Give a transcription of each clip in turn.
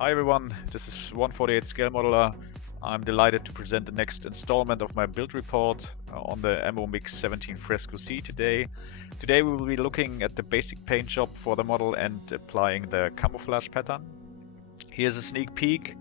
Hi everyone, this is 148 Scale Modeler. I'm delighted to present the next installment of my build report on the MIG-17 FRESCO C today. Today we will be looking at the basic paint job for the model and applying the camouflage pattern. Here's a sneak peek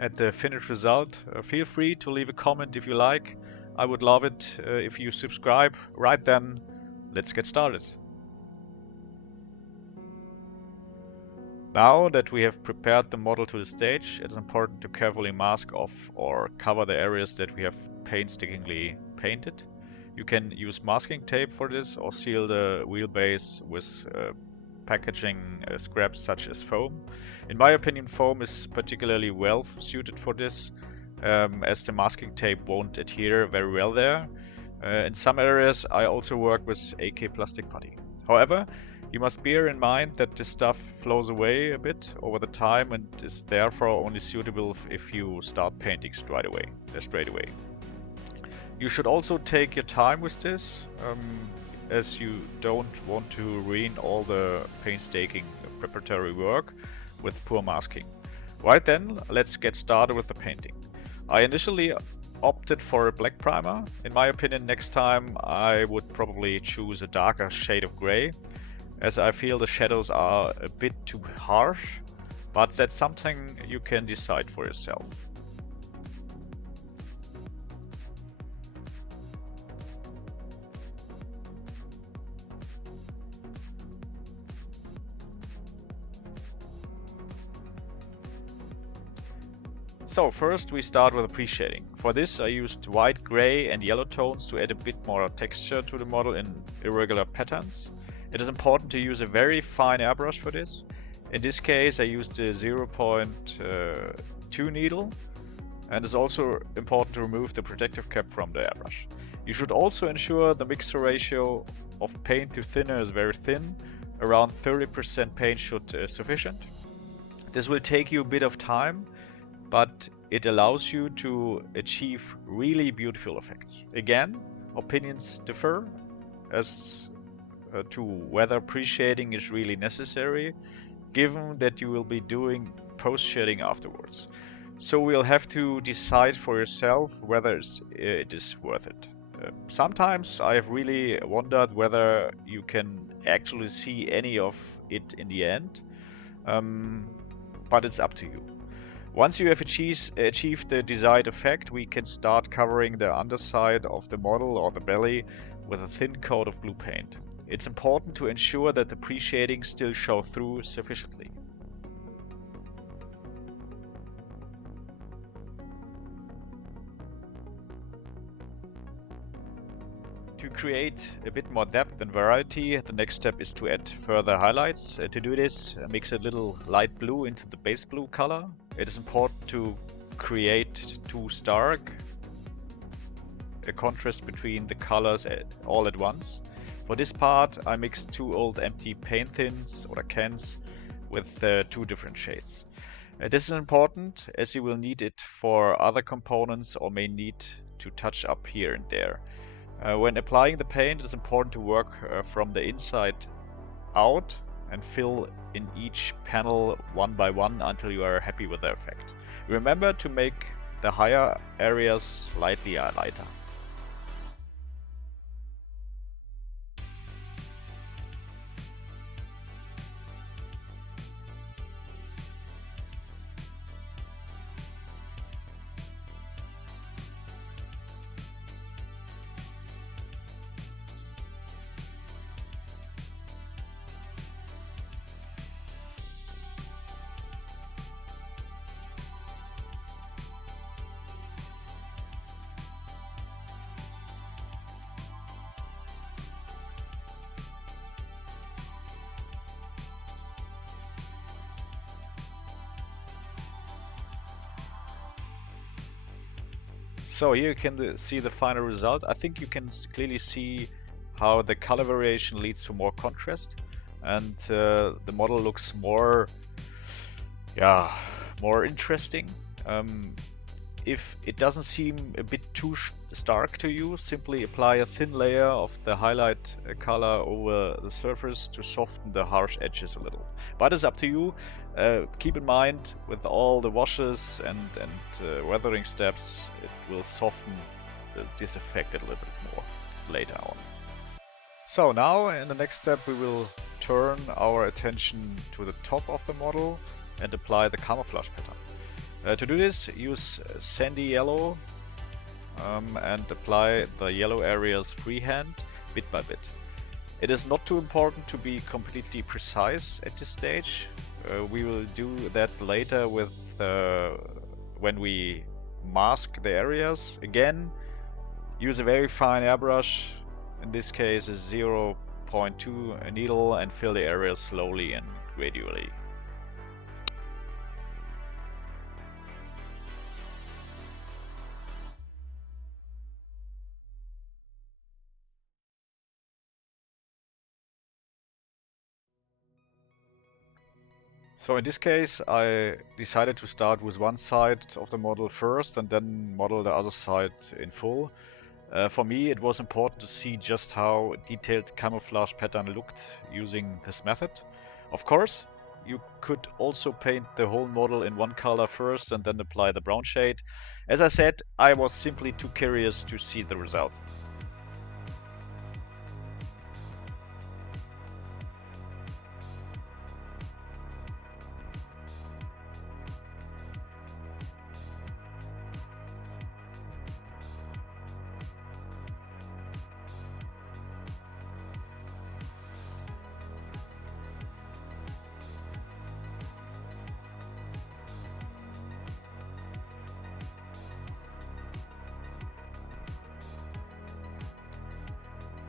at the finished result. Feel free to leave a comment if you like. I would love it if you subscribe. Right then, let's get started. Now that we have prepared the model to the stage, it is important to carefully mask off or cover the areas that we have painstakingly painted. You can use masking tape for this or seal the wheelbase with packaging scraps such as foam. In my opinion, foam is particularly well suited for this, as the masking tape won't adhere very well there. In some areas I also work with AK plastic putty. However, you must bear in mind that this stuff flows away a bit over the time and is therefore only suitable if you start painting straight away. You should also take your time with this, as you don't want to ruin all the painstaking preparatory work with poor masking. Right then, let's get started with the painting. I initially opted for a black primer. In my opinion, next time I would probably choose a darker shade of gray, as I feel the shadows are a bit too harsh, but that's something you can decide for yourself. So first we start with a pre-shading. For this I used white, gray and yellow tones to add a bit more texture to the model in irregular patterns. It is important to use a very fine airbrush for this. In this case I used a 0.2 needle, and it's also important to remove the protective cap from the airbrush. You should also ensure the mixture ratio of paint to thinner is very thin. Around 30% paint should be sufficient. This will take you a bit of time, but it allows you to achieve really beautiful effects. Again, opinions differ as to whether pre-shading is really necessary, given that you will be doing post-shading afterwards. So we'll have to decide for yourself whether it is worth it. Sometimes I have really wondered whether you can actually see any of it in the end, but it's up to you. Once you have achieved the desired effect, we can start covering the underside of the model or the belly with a thin coat of blue paint. It's important to ensure that the pre-shading still show through sufficiently. To create a bit more depth and variety, the next step is to add further highlights. To do this, mix a little light blue into the base blue color. It is important to create too stark a contrast between the colors all at once. For this part, I mixed two old empty paint tins or cans with two different shades. This is important as you will need it for other components or may need to touch up here and there. When applying the paint, it is important to work from the inside out and fill in each panel one by one until you are happy with the effect. Remember to make the higher areas slightly lighter. So here you can see the final result. I think you can clearly see how the color variation leads to more contrast, and the model looks more interesting. if it doesn't seem a bit too stark to you, simply apply a thin layer of the highlight color over the surface to soften the harsh edges a little. But it's up to you. Keep in mind, with all the washes and weathering steps, it will soften this effect a little bit more later on. So now in the next step we will turn our attention to the top of the model and apply the camouflage pattern. To do this, use sandy yellow and apply the yellow areas freehand, bit by bit. It is not too important to be completely precise at this stage. We will do that later with when we mask the areas. Again, use a very fine airbrush, in this case a 0.2 needle, and fill the areas slowly and gradually. So in this case I decided to start with one side of the model first and then model the other side in full. For me it was important to see just how detailed camouflage pattern looked using this method. Of course, you could also paint the whole model in one color first and then apply the brown shade. As I said, I was simply too curious to see the result.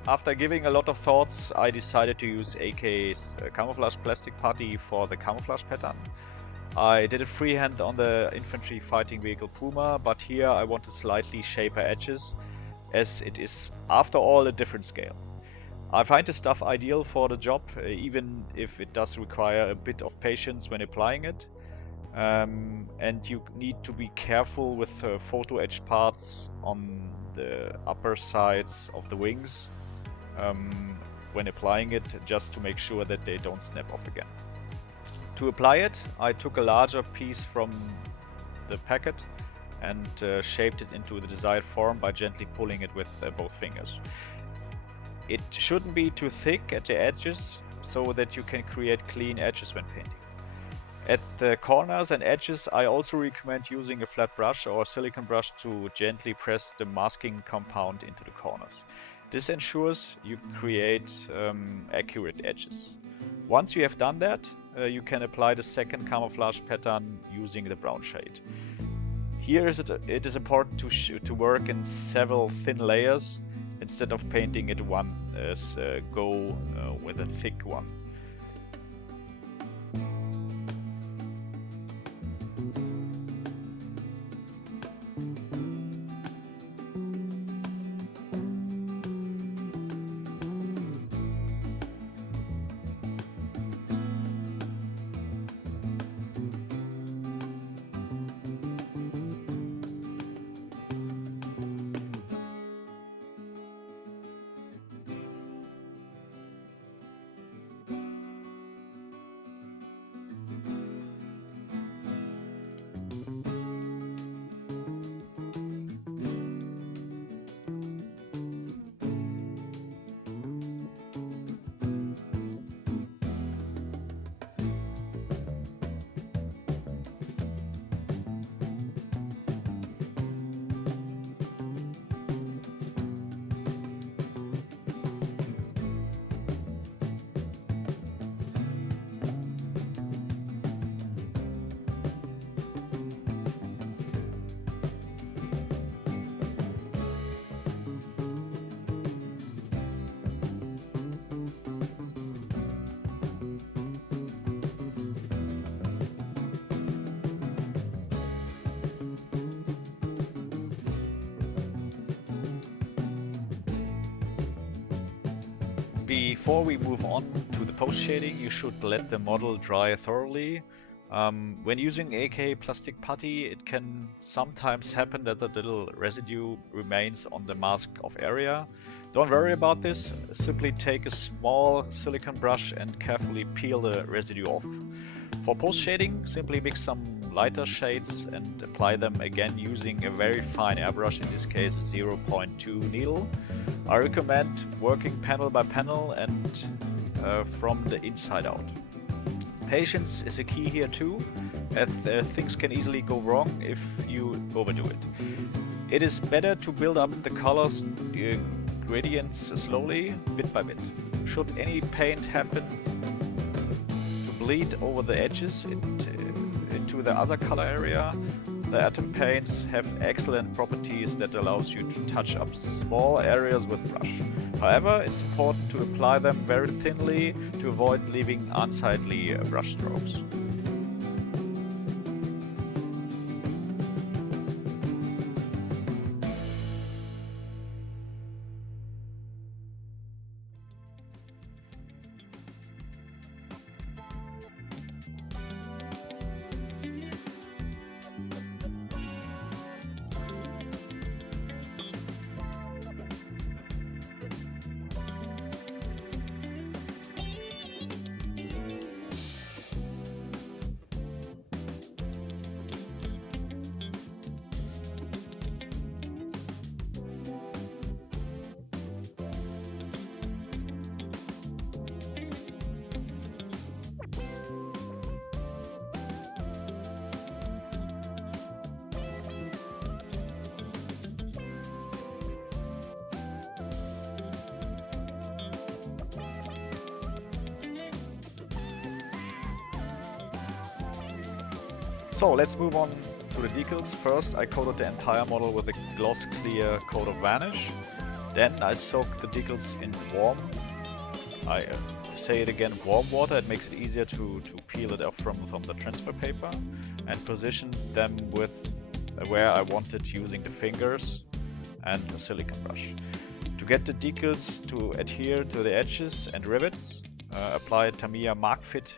After giving a lot of thoughts, I decided to use AK's camouflage plastic putty for the camouflage pattern. I did it freehand on the infantry fighting vehicle Puma, but here I wanted slightly shaper edges, as it is after all a different scale. I find the stuff ideal for the job, even if it does require a bit of patience when applying it. And you need to be careful with photo etched parts on the upper sides of the wings when applying it, just to make sure that they don't snap off again. To apply it, I took a larger piece from the packet and shaped it into the desired form by gently pulling it with both fingers. It shouldn't be too thick at the edges so that you can create clean edges when painting. At the corners and edges I also recommend using a flat brush or a silicone brush to gently press the masking compound into the corners. This ensures you create accurate edges. Once you have done that, you can apply the second camouflage pattern using the brown shade. Here it is important to work in several thin layers instead of painting it one go with a thick one. Before we move on to the post shading, you should let the model dry thoroughly When using AK plastic putty, it can sometimes happen that a little residue remains on the mask of area. Don't worry about this, simply take a small silicone brush and carefully peel the residue off. For post shading, simply mix some lighter shades and apply them again using a very fine airbrush, in this case 0.2 needle. I recommend working panel by panel and from the inside out. Patience is a key here too, as things can easily go wrong if you overdo it. It is better to build up the colors gradients slowly, bit by bit. Should any paint happen to bleed over the edges into the other color area, the atom paints have excellent properties that allows you to touch up small areas with brush. However, it's important to apply them very thinly to avoid leaving unsightly brush strokes. So let's move on to the decals. First, I coated the entire model with a gloss clear coat of varnish. Then I soaked the decals in warm, I say it again, warm water. It makes it easier to peel it off from the transfer paper, and positioned them with where I wanted using the fingers and a silicone brush. To get the decals to adhere to the edges and rivets, apply Tamiya Mark Fit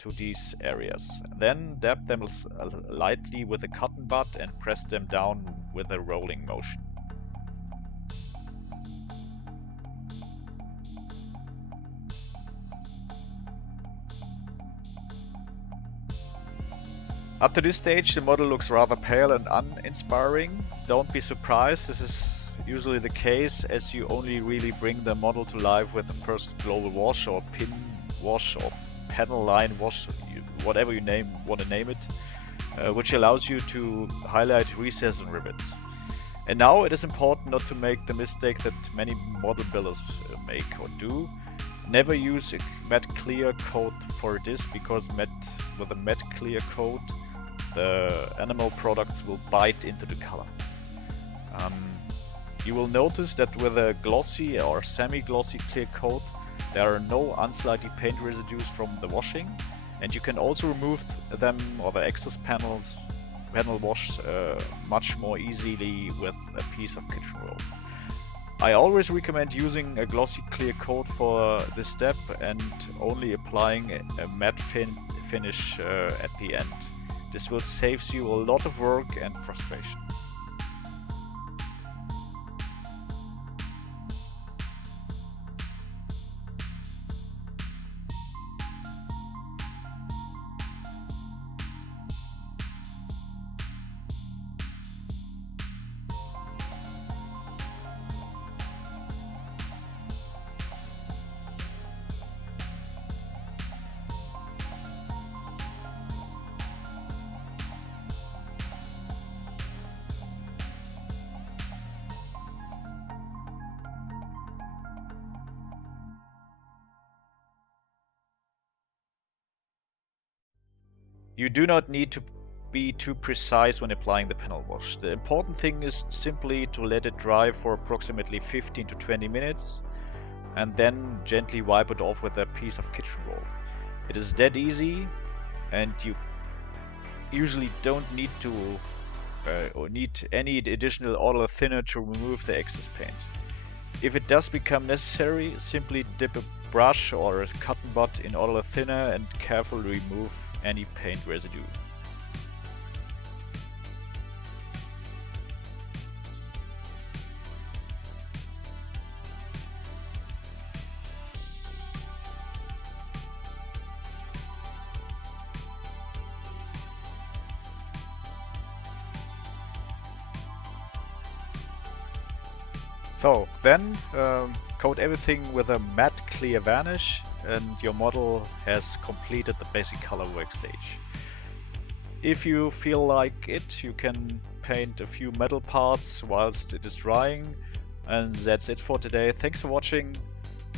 to these areas. Then dab them lightly with a cotton bud and press them down with a rolling motion. Up to this stage the model looks rather pale and uninspiring. Don't be surprised, this is usually the case, as you only really bring the model to life with the first global wash or pin wash or panel line wash, whatever you want to name it, which allows you to highlight recesses and rivets. And now it is important not to make the mistake that many model builders make or do. Never use a matte clear coat for this, because with a matte clear coat the enamel products will bite into the color. You will notice that with a glossy or semi-glossy clear coat there are no unsightly paint residues from the washing, and you can also remove them or the excess panel wash much more easily with a piece of kitchen roll. I always recommend using a glossy clear coat for this step and only applying a matte finish at the end. This will save you a lot of work and frustration. You do not need to be too precise when applying the panel wash. The important thing is simply to let it dry for approximately 15 to 20 minutes and then gently wipe it off with a piece of kitchen roll. It is that easy, and you usually don't need to or need any additional oil or thinner to remove the excess paint. If it does become necessary, simply dip a brush or a cotton bud in oil or thinner and carefully remove any paint residue. So then coat everything with a matte clear varnish and your model has completed the basic colorwork stage. If you feel like it, you can paint a few metal parts whilst it is drying. And that's it for today. Thanks for watching,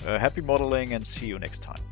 happy modeling, and see you next time.